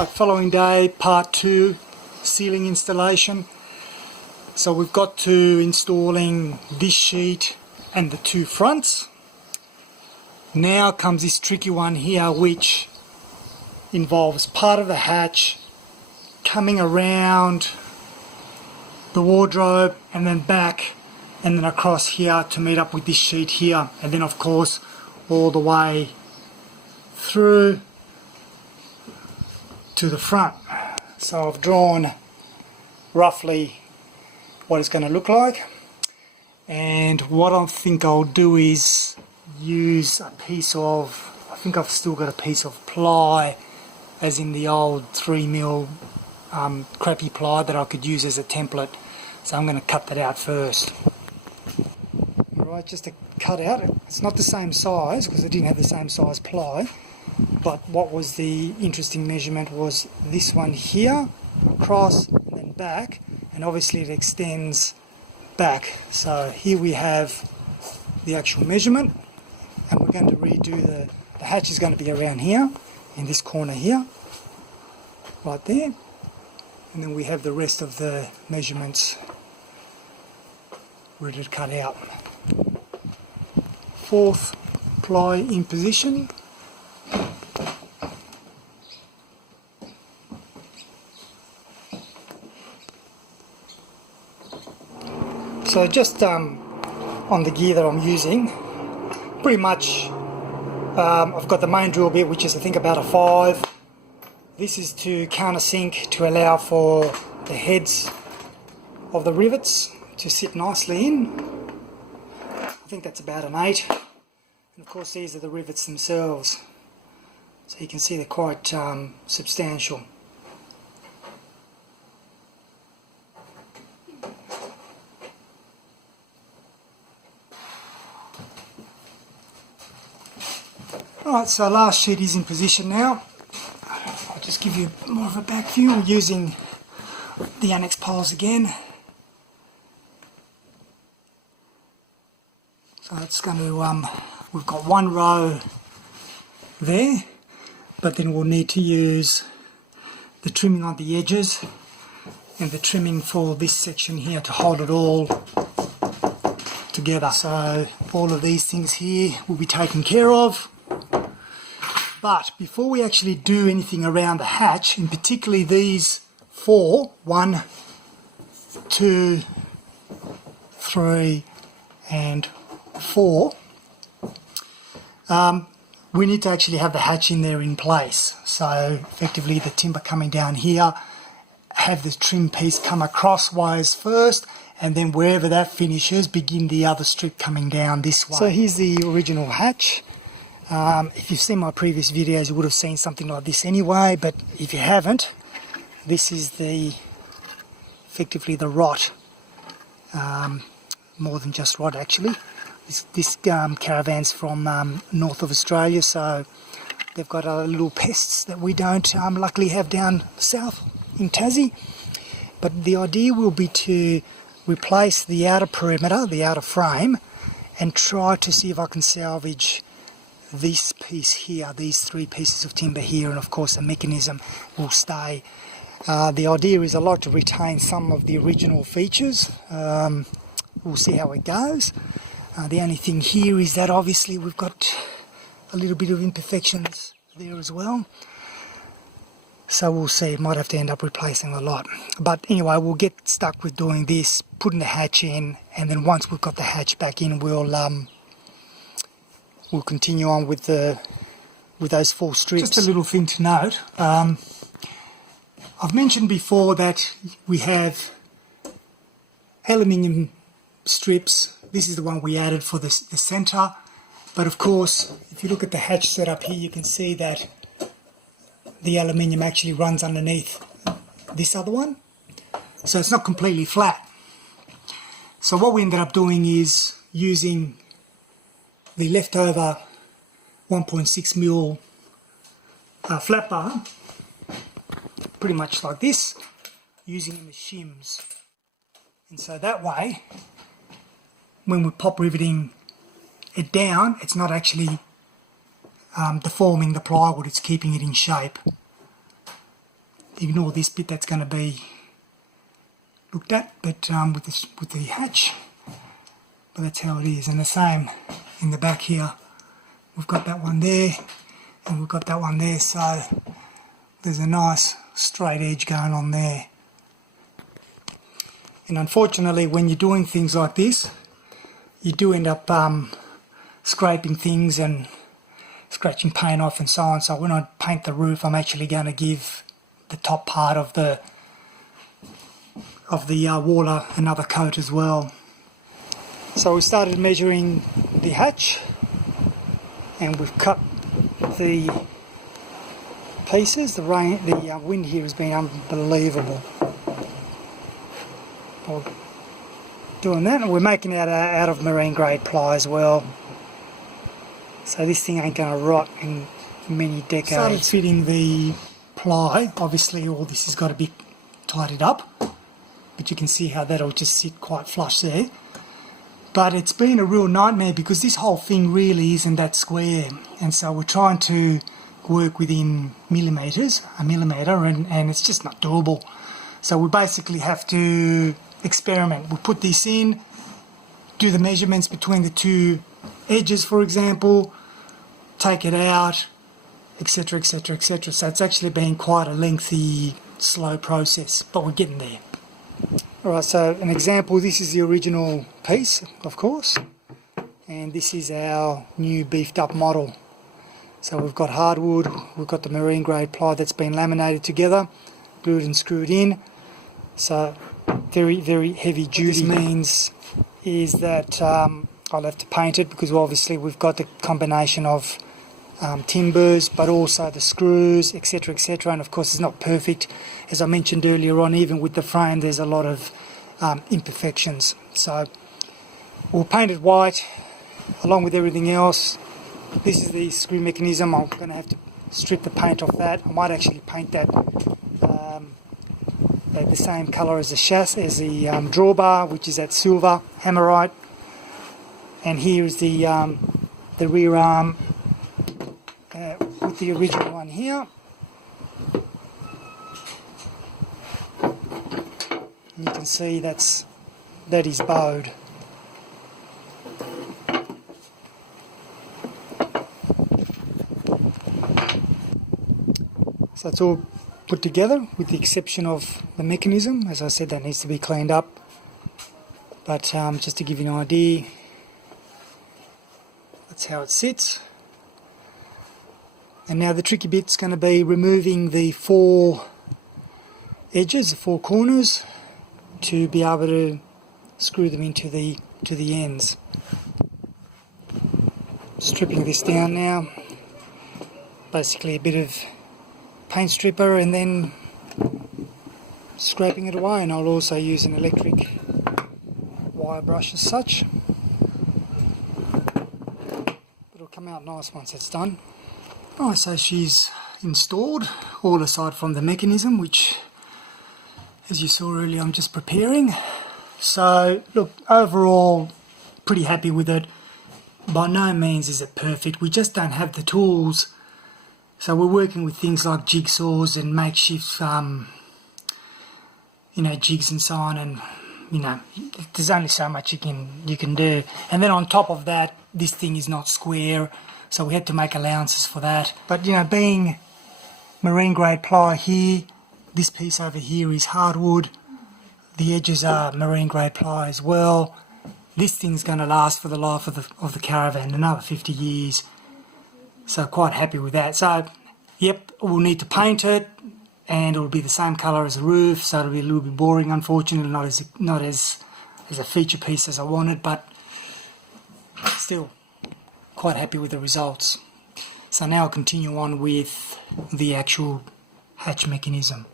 Right, following day, part 2, ceiling installation. So we've got to installing this sheet and the two fronts. Now comes this tricky one here, which involves part of the hatch coming around the wardrobe and then back and then across here to meet up with this sheet here, and then of course all the way through to the front. So I've drawn roughly what it's going to look like, and what I think I'll do is use a piece of, I think I've still got a piece of ply, as in the old 3mm crappy ply that I could use as a template. So I'm going to cut that out first. Alright, just to cut out, it's not the same size because I didn't have the same size ply, but what was the interesting measurement was this one here, across and then back, and obviously it extends back. So here we have the actual measurement, and we're going to redo the hatch is going to be around here, in this corner here, right there, and then we have the rest of the measurements ready to cut out. Fourth ply in position. So just on the gear that I'm using, pretty much I've got the main drill bit, which is I think about a 5. This is to countersink to allow for the heads of the rivets to sit nicely in. I think that's about an 8. And of course these are the rivets themselves. So you can see they're quite substantial. Alright, so last sheet is in position now. I'll just give you more of a back view. I'm using the annex poles again. So it's going to, we've got one row there, but then we'll need to use the trimming on the edges and the trimming for this section here to hold it all together. So all of these things here will be taken care of. But before we actually do anything around the hatch, and particularly these 4, 1, 2, 3 and 4, we need to actually have the hatch in there in place. So effectively the timber coming down here, have the trim piece come across wires first, and then wherever that finishes, begin the other strip coming down this way. So here's the original hatch. If you've seen my previous videos, you would have seen something like this anyway, but if you haven't, this is effectively the rot, more than just rot actually. This caravan's from north of Australia, so they've got little pests that we don't luckily have down south in Tassie. But the idea will be to replace the outer perimeter, the outer frame, and try to see if I can salvage this piece here, these 3 pieces of timber here, and of course the mechanism will stay. The idea is I'd like to retain some of the original features. We'll see how it goes. The only thing here is that obviously we've got a little bit of imperfections there as well. So we'll see, might have to end up replacing a lot. But anyway, we'll get stuck with doing this, putting the hatch in, and then once we've got the hatch back in, we'll continue on with those 4 strips. Just a little thing to note. I've mentioned before that we have aluminium strips. This is the one we added for the centre. But of course, if you look at the hatch setup here, you can see that the aluminium actually runs underneath this other one. So it's not completely flat. So what we ended up doing is using the leftover 1.6mm flat bar, pretty much like this, using them as shims. And so that way, when we're pop riveting it down, it's not actually deforming the plywood, it's keeping it in shape. ignore this bit that's going to be looked at, but with the hatch. But that's how it is. And the same in the back here. We've got that one there, and we've got that one there, so there's a nice straight edge going on there. And unfortunately, when you're doing things like this, you do end up scraping things and scratching paint off and so on. So when I paint the roof, I'm actually going to give the top part of the wall another coat as well. So we started measuring the hatch, and we've cut the pieces. The wind here has been unbelievable. We're doing that, and we're making it out of marine grade ply as well. So this thing ain't going to rot in many decades. Started fitting the ply. Obviously all this has got to be tidied up, but you can see how that'll just sit quite flush there. But it's been a real nightmare because this whole thing really isn't that square, and so we're trying to work within millimetres, a millimetre, and it's just not doable. So we basically have to experiment. We put this in, do the measurements between the two edges, for example, take it out, etc, etc, etc. So it's actually been quite a lengthy, slow process, but we're getting there. Alright, so an example, this is the original piece, of course, and this is our new beefed up model. So we've got hardwood, we've got the marine grade ply that's been laminated together, glued and screwed in. So very, very heavy duty. What this means is that I'll have to paint it, because obviously we've got the combination of timbers, but also the screws, etc, etc, and of course it's not perfect. As I mentioned earlier on, even with the frame there's a lot of imperfections. So we'll paint it white along with everything else. This is the screw mechanism. I'm going to have to strip the paint off that. I might actually paint that the same colour as the chassis, as the drawbar, which is that silver hammerite. And here is the rear arm with the original one here. And you can see that is bowed. So it's all put together with the exception of the mechanism. As I said, that needs to be cleaned up. But just to give you an idea, that's how it sits. And now the tricky bit's going to be removing the 4 edges, the 4 corners, to be able to screw them into the ends. Stripping this down now. Basically a bit of paint stripper and then scraping it away, and I'll also use an electric wire brush as such. It'll come out nice once it's done. Right, so she's installed, all aside from the mechanism, which, as you saw earlier, I'm just preparing. So look, overall pretty happy with it. By no means is it perfect, we just don't have the tools. So we're working with things like jigsaws and makeshift jigs and so on, and there's only so much you can do. And then on top of that, this thing is not square, so we had to make allowances for that. But being marine grade ply here, this piece over here is hardwood, the edges are marine grade ply as well. This thing's going to last for the life of the caravan, another 50 years. So quite happy with that. So yep, we'll need to paint it, and it'll be the same colour as the roof, so it'll be a little bit boring, unfortunately, not as a feature piece as I wanted, but still quite happy with the results. So now I'll continue on with the actual hatch mechanism.